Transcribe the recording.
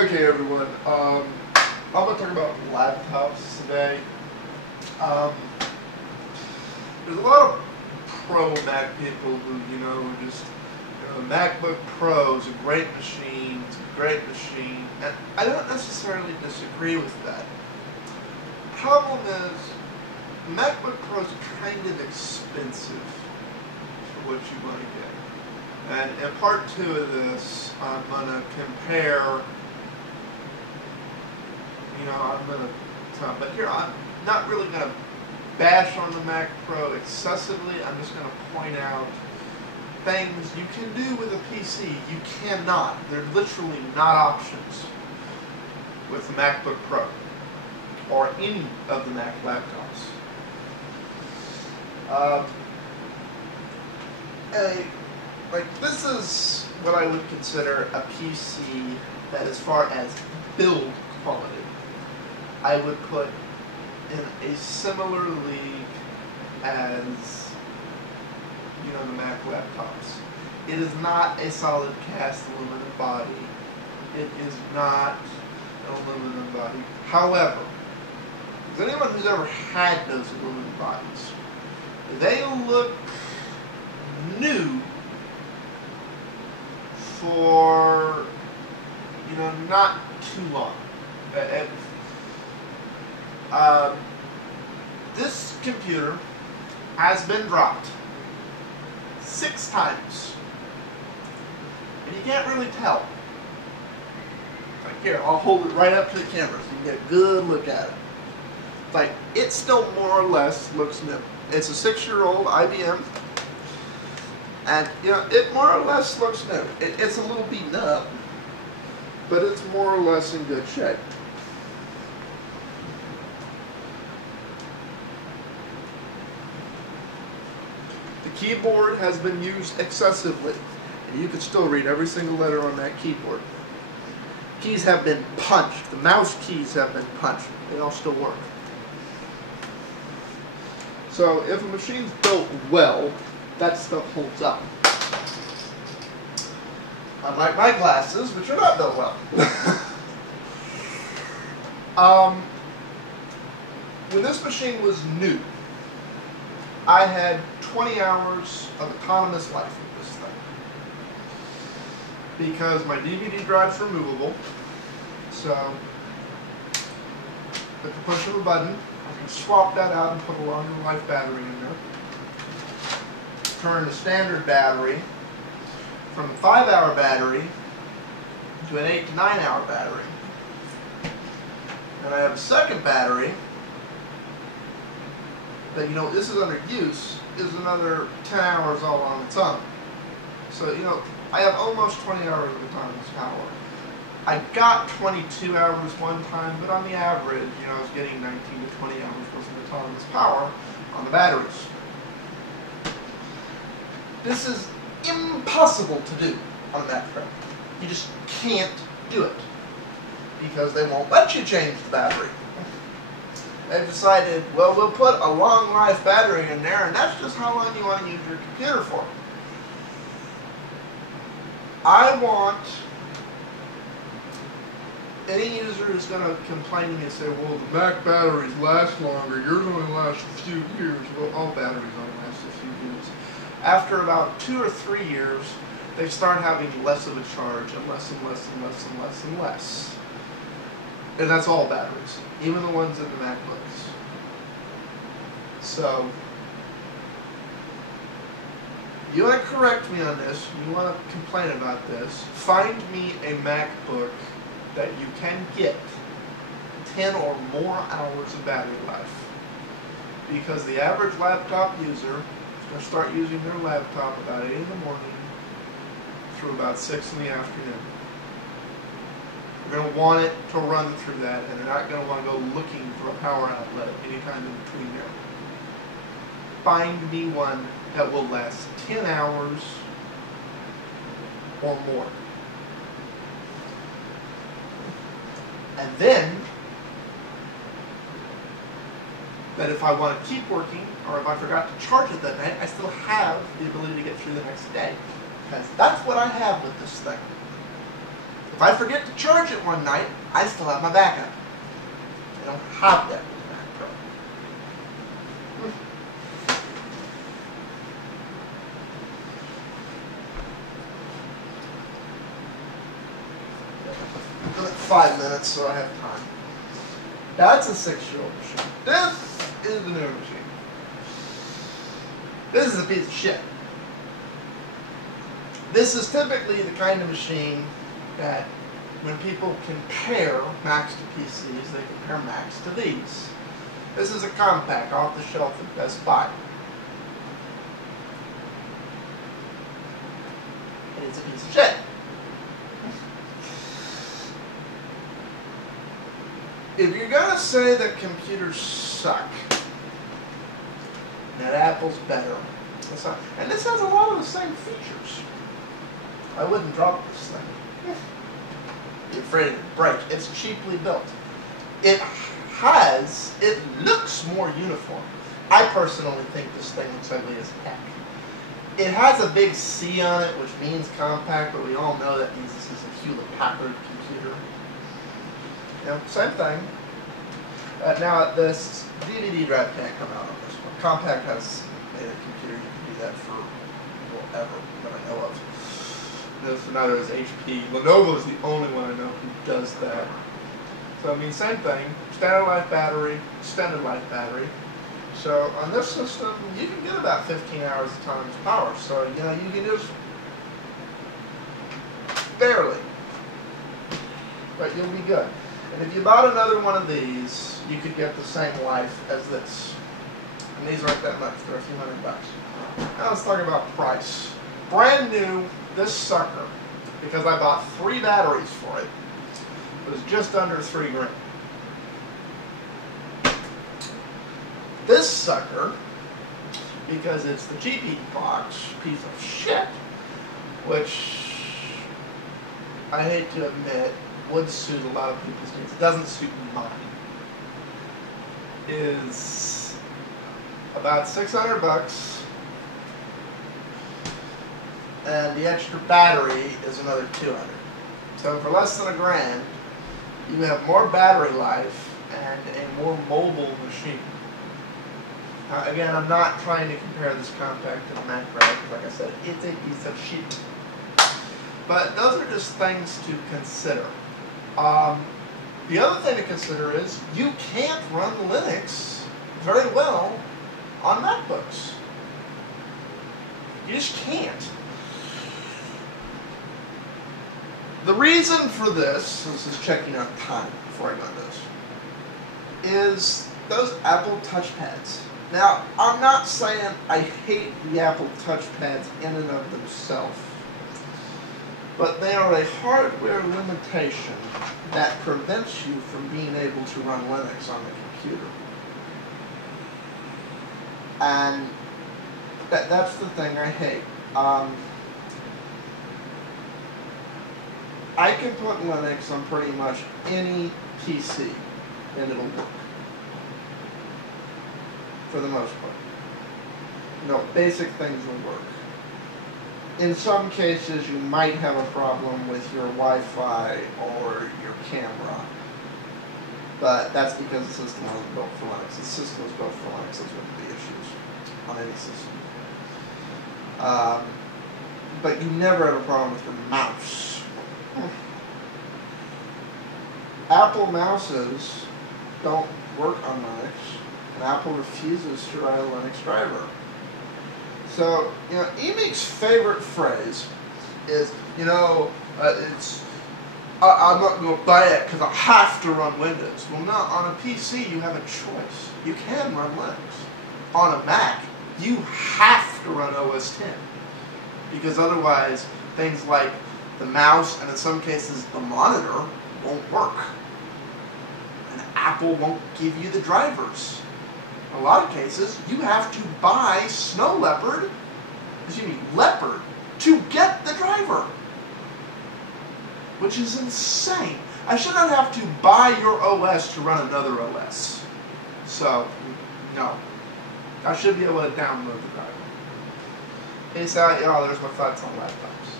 Okay, everyone. I'm going to talk about laptops today. There's a lot of pro Mac people who, just, MacBook Pro is a great machine. It's a great machine, and I don't necessarily disagree with that. Problem is, MacBook Pro is kind of expensive for what you want to get. And in part 2 of this, I'm going to compare, but here I'm not really going to bash on the Mac Pro excessively. I'm just going to point out things you can do with a PC you cannot. They're literally not options with the MacBook Pro or any of the Mac laptops. This is what I would consider a PC that, as far as build quality, I would put in a similar league as the Mac laptops. It is not a solid cast aluminum body. It is not an aluminum body. However, is anyone who's ever had those aluminum bodies, they look new for not too long. This computer has been dropped 6 times, and you can't really tell. Here, I'll hold it right up to the camera so you can get a good look at it. It still more or less looks new. It's a 6-year-old IBM, and it more or less looks new. It's a little beaten up, but it's more or less in good shape. The keyboard has been used excessively, and you can still read every single letter on that keyboard. Keys have been punched. The mouse keys have been punched. They all still work. So if a machine's built well, that stuff holds up. Unlike my glasses, which are not built well. When this machine was new, I had 20 hours of autonomous life with this thing. Because my DVD drive's removable, so at the push of a button, I can swap that out and put a longer life battery in there. Turn the standard battery from a 5-hour battery to an 8 to 9 hour battery. And I have a second battery that, this is under use, is another 10 hours all on its own. So, I have almost 20 hours of autonomous power. I got 22 hours one time, but on the average, I was getting 19 to 20 hours worth of autonomous power on the batteries. This is impossible to do on a Mac Pro. You just can't do it because they won't let you change the battery. They've decided, well, we'll put a long life battery in there, and that's just how long you want to use your computer for. I want any user who's going to complain to me and say, well, the Mac batteries last longer, yours only lasts a few years. Well, all batteries only last a few years. After about 2 or 3 years, they start having less of a charge, and less and less and less and less and less. And that's all batteries, even the ones in the MacBooks. So, you want to correct me on this, you want to complain about this, find me a MacBook that you can get 10 or more hours of battery life. Because the average laptop user is going to start using their laptop about 8 in the morning through about 6 in the afternoon. They're going to want it to run through that, and they're not going to want to go looking for a power outlet anytime in between there. Find me one that will last 10 hours or more. And then, that if I want to keep working, or if I forgot to charge it that night, I still have the ability to get through the next day. Because that's what I have with this thing. If I forget to charge it one night, I still have my backup. I don't have that with the Mac Pro. I've got 5 minutes, so I have time. That's a 6-year-old machine. This is the new machine. This is a piece of shit. This is typically the kind of machine that when people compare Macs to PCs, they compare Macs to these. This is a compact off the shelf at Best Buy. And it's a piece of shit. If you're going to say that computers suck, that Apple's better, and this has a lot of the same features. I wouldn't drop this thing. You're afraid it would break. It's cheaply built. It looks more uniform. I personally think this thing looks ugly as heck. It has a big C on it, which means compact, but we all know that means this is a Hewlett-Packard computer. You know, same thing. Now, this DVD drive can't come out on this one. Compact has made a computer you can do that for forever that I know of. Another is HP. Lenovo is the only one I know who does that. So I mean, same thing. Standard life battery, extended life battery. So on this system, you can get about 15 hours of times power. So you know you can just barely, but you'll be good. And if you bought another one of these, you could get the same life as this. And these aren't that much; they're a few $100. Now let's talk about price. Brand new. This sucker, because I bought 3 batteries for it, was just under $3 grand. This sucker, because it's the GP box piece of shit, which I hate to admit would suit a lot of people's needs. It doesn't suit mine. Is about $600. And the extra battery is another $200. So for less than $1 grand, you have more battery life and a more mobile machine. Now, again, I'm not trying to compare this compact to the Mac Pro, because like I said, it's a piece of shit. But those are just things to consider. The other thing to consider is you can't run Linux very well on MacBooks. You just can't. The reason for this is checking out time before I go into this, is those Apple touchpads. Now, I'm not saying I hate the Apple touchpads in and of themselves, but they are a hardware limitation that prevents you from being able to run Linux on the computer. And that's the thing I hate. I can put Linux on pretty much any PC and it'll work. For the most part. No, basic things will work. In some cases, you might have a problem with your Wi-Fi or your camera. But that's because the system wasn't built for Linux. The system was built for Linux. Those wouldn't be issues on any system. But you never have a problem with your mouse. Apple mouses don't work on Linux, and Apple refuses to write a Linux driver. So, you know, Emeek's favorite phrase is, you know, I'm not going to buy it because I have to run Windows. Well, no, on a PC you have a choice. You can run Linux. On a Mac, you have to run OS X, because otherwise things like the mouse and in some cases the monitor won't work. And Apple won't give you the drivers. In a lot of cases, you have to buy Leopard to get the driver. Which is insane. I should not have to buy your OS to run another OS. So, no. I should be able to download the driver. Peace out, y'all. There's my thoughts on laptops.